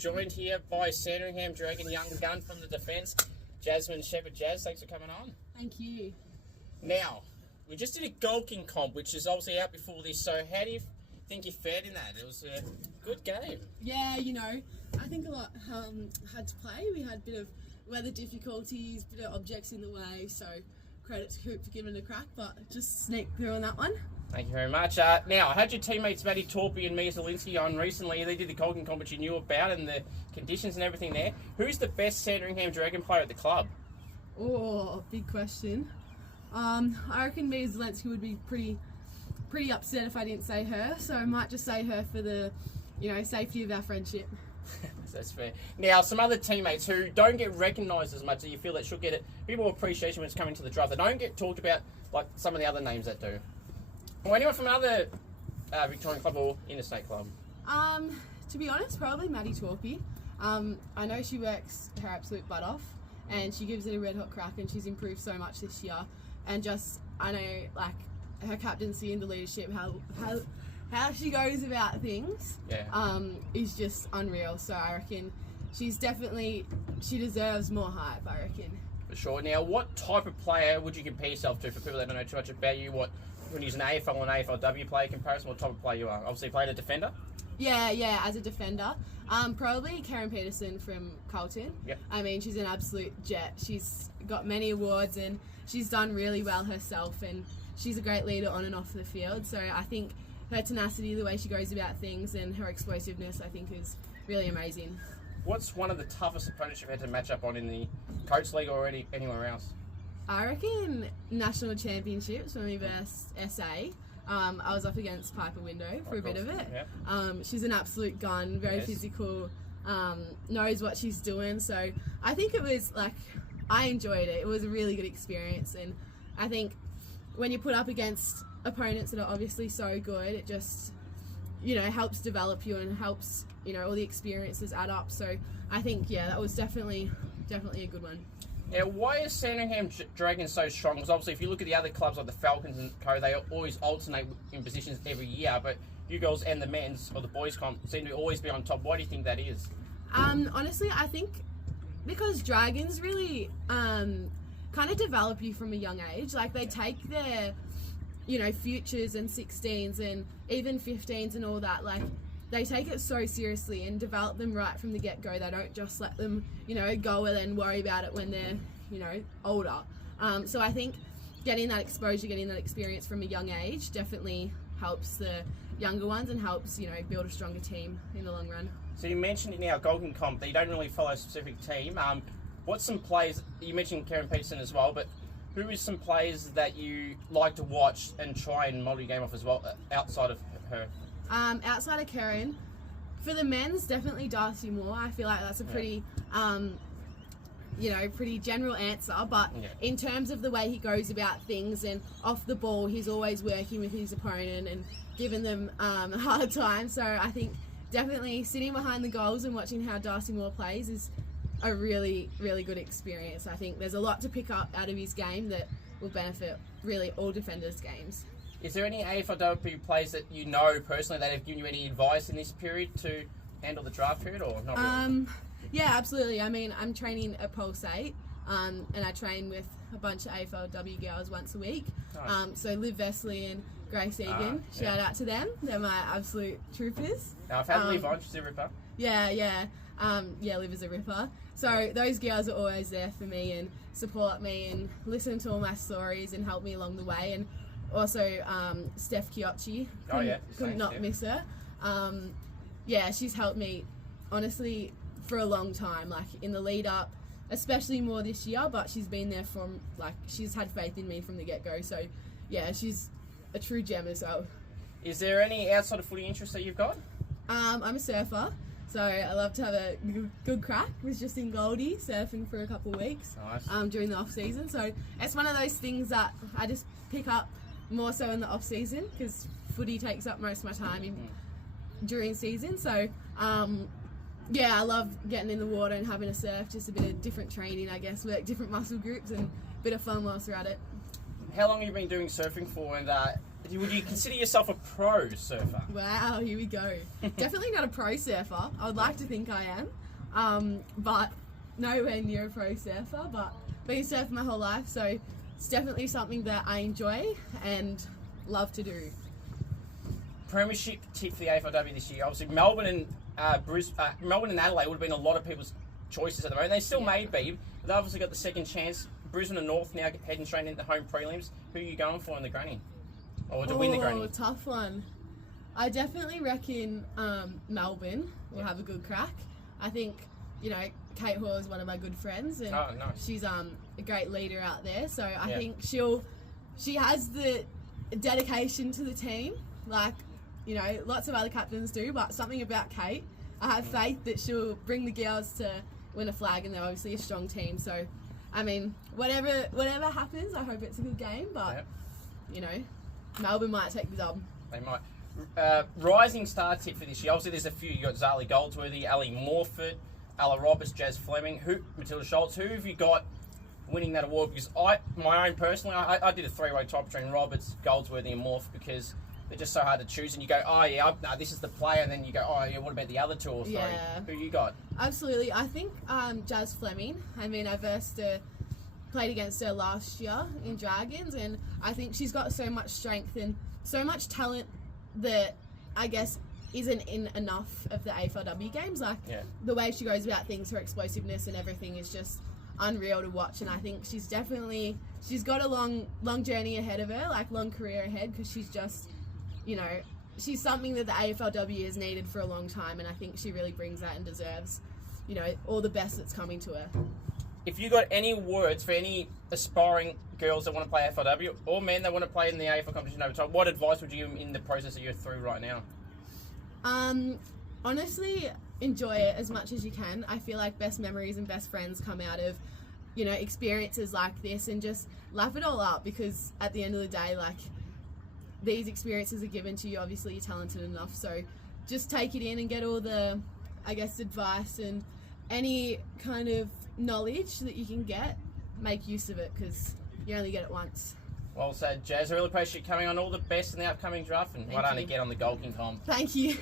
joined here by Sandringham Dragon young gun from the defence, Jasmine Shepherd. Jas, thanks for coming on. Thank you. Now, we just did a goalking comp, which is obviously out before this, so how do you think you fared in that? It was a good game. Yeah, I think a lot had to play. We had a bit of weather difficulties, bit of objects in the way, so credit to Coop for giving it a crack, but just sneaked through on that one. Thank you very much. Now, I had your teammates Maddie Torpy and Mia Zielinski on recently. They did the goalking comp, which you knew about, and the conditions and everything there. Who's the best Sandringham Dragon player at the club? Oh, big question. I reckon Mia Zielinski would be pretty upset if I didn't say her, so I might just say her for the, safety of our friendship. That's fair. Now, some other teammates who don't get recognised as much, that you feel that should get a bit more appreciation when it's coming to the draft. They don't get talked about like some of the other names that do. Or anyone from another Victorian club or interstate club? To be honest, probably Maddie Torpy. I know she works her absolute butt off, and she gives it a red hot crack, and she's improved so much this year. And I know, her captaincy and the leadership, how she goes about things, is just unreal. So I reckon she deserves more hype, I reckon. For sure. Now, what type of player would you compare yourself to, for people that don't know too much about you? When you use an AFL and AFLW player comparison, what type of player you are? Obviously, you played a defender? Yeah, as a defender. Probably Karen Peterson from Carlton. Yep. I mean, she's an absolute jet. She's got many awards and she's done really well herself, and she's a great leader on and off the field. So I think her tenacity, the way she goes about things, and her explosiveness, I think is really amazing. What's one of the toughest opponents you've had to match up on in the Coates League or anywhere else? I reckon national championships when we versed SA. I was up against Piper Window for a bit of it. Yeah. She's an absolute gun, very physical, knows what she's doing. So I think it was I enjoyed it. It was a really good experience, and I think when you put up against opponents that are obviously so good, it just helps develop you and helps all the experiences add up. So I think that was definitely a good one. Now, why is Sandringham Dragons so strong? Because obviously, if you look at the other clubs like the Falcons and co, they always alternate in positions every year. But you girls and the men's or the boys' comp seem to always be on top. Why do you think that is? Honestly, I think because Dragons really kind of develop you from a young age. Like, they take their futures and 16s and even 15s and all that. They take it so seriously and develop them right from the get-go. They don't just let them, go and then worry about it when they're, older. So I think getting that exposure, getting that experience from a young age definitely helps the younger ones and helps, build a stronger team in the long run. So you mentioned in our Golden Comp that you don't really follow a specific team. What's some players, you mentioned Karen Peterson as well, but who is some players that you like to watch and try and model your game off as well, outside of her? Outside of Karen, for the men's, definitely Darcy Moore. I feel like that's a pretty, pretty general answer. But in terms of the way he goes about things and off the ball, he's always working with his opponent and giving them a hard time. So I think definitely sitting behind the goals and watching how Darcy Moore plays is a really, really good experience. I think there's a lot to pick up out of his game that will benefit really all defenders' games. Is there any AFLW players that you know personally that have given you any advice in this period to handle the draft period, or not really? Yeah, absolutely. I mean, I'm training at Pulse 8, and I train with a bunch of AFLW girls once a week. Nice. So Liv Vesley and Grace Egan, shout out to them. They're my absolute troopers. Now, I've had Liv on, she's a ripper. Yeah. Liv is a ripper. So those girls are always there for me and support me and listen to all my stories and help me along the way. And also, Steph Chiocci, could not miss her. She's helped me, honestly, for a long time, in the lead up, especially more this year, but she's been there from, she's had faith in me from the get-go. So, she's a true gem as well. Is there any outside of footy interests that you've got? I'm a surfer, so I love to have a good crack. Was just in Goldie surfing for a couple of weeks. Nice. During the off-season. So it's one of those things that I just pick up more so in the off-season because footy takes up most of my time during season. So, I love getting in the water and having a surf, just a bit of different training, I guess, work different muscle groups and a bit of fun whilst we're at it. How long have you been doing surfing for, and Would you consider yourself a pro surfer? Wow, here we go. Definitely not a pro surfer. I would like to think I am, but nowhere near a pro surfer. But been surfing my whole life, so it's definitely something that I enjoy and love to do. Premiership tip for the AFLW this year. Obviously, Melbourne and Melbourne and Adelaide would have been a lot of people's choices at the moment. They still may be, but they've obviously got the second chance. Brisbane and North now heading straight into home prelims. Who are you going for in the granny? Or to win the granny? Oh, tough one. I definitely reckon Melbourne will have a good crack. I think, Kate Hall is one of my good friends, and she's a great leader out there. So I think she has the dedication to the team, like lots of other captains do. But something about Kate, I have faith that she'll bring the girls to win a flag, and they're obviously a strong team. So, I mean, whatever happens, I hope it's a good game. But Melbourne might take the dub. They might. Rising star tip for this year. Obviously, there's a few. You got Zali Goldsworthy, Ali Morford, Ella Roberts, Jazz Fleming, Matilda Schultz. Who have you got winning that award? Because my own personally, I did a three-way top between Roberts, Goldsworthy, and Morph because they're just so hard to choose. And you go, oh yeah, no, this is the player, and then you go, oh yeah, what about the other two or three? Yeah. Who you got? Absolutely, I think Jas Fleming. I mean, I played against her last year in Dragons, and I think she's got so much strength and so much talent that I guess isn't in enough of the AFLW games. Like the way she goes about things, her explosiveness and everything is just unreal to watch. And I think she's got a long journey ahead of her, like long career ahead, because she's just, she's something that the AFLW has needed for a long time, and I think she really brings that and deserves, all the best that's coming to her. If you got any words for any aspiring girls that want to play AFLW or men that want to play in the AFL competition over time, what advice would you give them in the process that you're through right now? Honestly, enjoy it as much as you can. I feel like best memories and best friends come out of, experiences like this, and just laugh it all up, because at the end of the day, like, these experiences are given to you. Obviously, you're talented enough, so just take it in and get all the, I guess, advice and any kind of knowledge that you can get. Make use of it, because you only get it once. Well said, Jazz. I really appreciate you coming on. All the best in the upcoming draft, and well done again on the Gold King comp. Thank you.